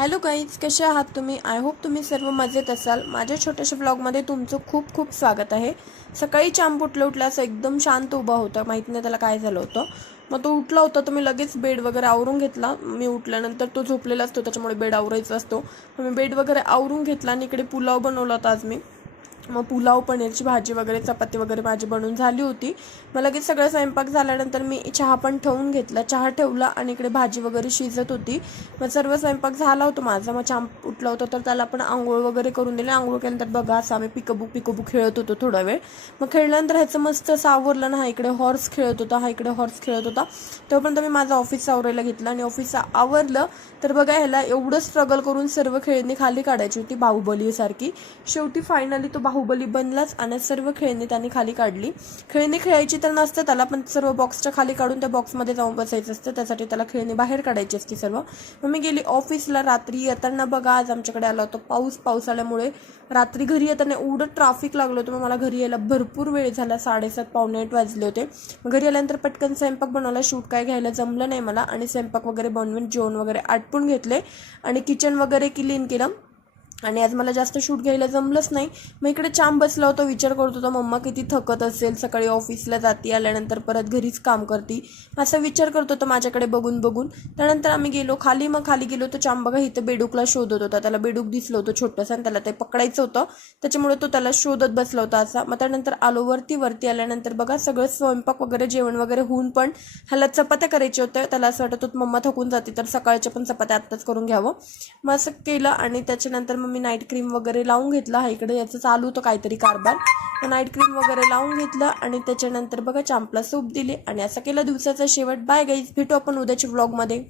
Hello guys, कसे आहात तुम्ही? आय होप तुम्ही सर्व मजेत असाल. माझ्या छोट्याशा ब्लॉगमध्ये तुमचं खूप खूप स्वागत आहे. सकाळी चांप उठल्या असं एकदम शांत उभा होता, माहीत नाही त्याला काय झालं होतं. मग तो उठला होता तर मी लगेच बेड वगैरे आवरून घेतला. मी उठल्यानंतर तो झोपलेला असतो, त्याच्यामुळे बेड आवरायचा असतो. मी बेड वगैरे आवरून घेतला आणि इकडे पुलाव बनवला होता आज मी. मग पुलाव, पनीरची भाजी वगैरे, चपाती वगैरे माझी बनवून झाली होती. मग लगेच सगळं स्वयंपाक झाल्यानंतर मी चहा पण ठेवून घेतला. चहा ठेवला आणि इकडे भाजी वगैरे शिजत होती. मग सर्व स्वयंपाक झाला होता माझा. मग चांप उठला होता तर त्याला पण आंघोळ वगैरे करून दिले. आंघोळ केल्यानंतर बघा असं आम्ही पिकबू खेळत होतो थोडा वेळ. मग खेळल्यानंतर ह्याचं मस्त असं आवरलं ना, हा इकडे हॉर्स खेळत होता, हा इकडे हॉर्स खेळत होता. तोपर्यंत मी माझं ऑफिस आवरायला घेतलं आणि ऑफिस आवरलं तर बघा ह्याला एवढं स्ट्रगल करून सर्व खेळणी खाली काढायची होती बाहुबली सारखी. शेवटी फायनली तो बाहुबली बनलाच आणि सर्व खेळणी त्यांनी खाली काढली. खेळणी खेळायची तर नसतं त्याला, पण सर्व बॉक्सच्या खाली काढून त्या बॉक्समध्ये जाऊन बसायचं असतं, त्यासाठी त्याला खेळणी बाहेर काढायची असते सर्व. मग मी गेली ऑफिसला. रात्री येताना बघा आज आमच्याकडे आला होता पाऊस आल्यामुळे रात्री घरी येताना एवढं ट्रॅफिक लागलं होतं. मग मला घरी यायला भरपूर वेळ झाला, 7:30 पावणे 8 वाजले होते. मग घरी आल्यानंतर पटकन स्वयंपाक बनवला. शूट काय घ्यायला जमलं नाही मला आणि स्वयंपाक वगैरे बनवून जेवण वगैरे आटपून घेतले आणि किचन वगैरे क्लीन केलं. आणि आज मला जास्त शूट घ्यायला जमलंच नाही. मग इकडे चांप बसला होता, विचार करत होता मम्मा किती थकत असेल, सकाळी ऑफिसला जाती, आल्यानंतर परत घरीच काम करती, असा विचार करत होता माझ्याकडे बघून बघून. त्यानंतर आम्ही गेलो खाली. मग खाली गेलो तर चांप बघा इथं बेडूकला शोधत होता. त्याला बेडूक दिसलं होतं छोटंसं आणि त्याला ते पकडायचं होतं, त्याच्यामुळे तो त्याला शोधत बसला होता असा. मग त्यानंतर आलो वरती आल्यानंतर बघा सगळं स्वयंपाक वगैरे जेवण वगैरे होऊन पण ह्याला चपात्या करायच्या होत्या. त्याला असं वाटत होतं मम्मा थकून जाते तर सकाळच्या पण चपात्या आत्ताच करून घ्यावं. मग असं केलं आणि त्याच्यानंतर मग मी नाईट क्रीम वगैरे लावून घेतला. हा इकडे याचं चालू होतं काहीतरी कारभार. नाईट क्रीम वगैरे लावून घेतलं आणि त्याच्यानंतर बघा चांपला सूप दिली आणि असं केलं दिवसाचा शेवट. बाय गाईज, भेटू आपण उद्याच्या व्लॉगमध्ये.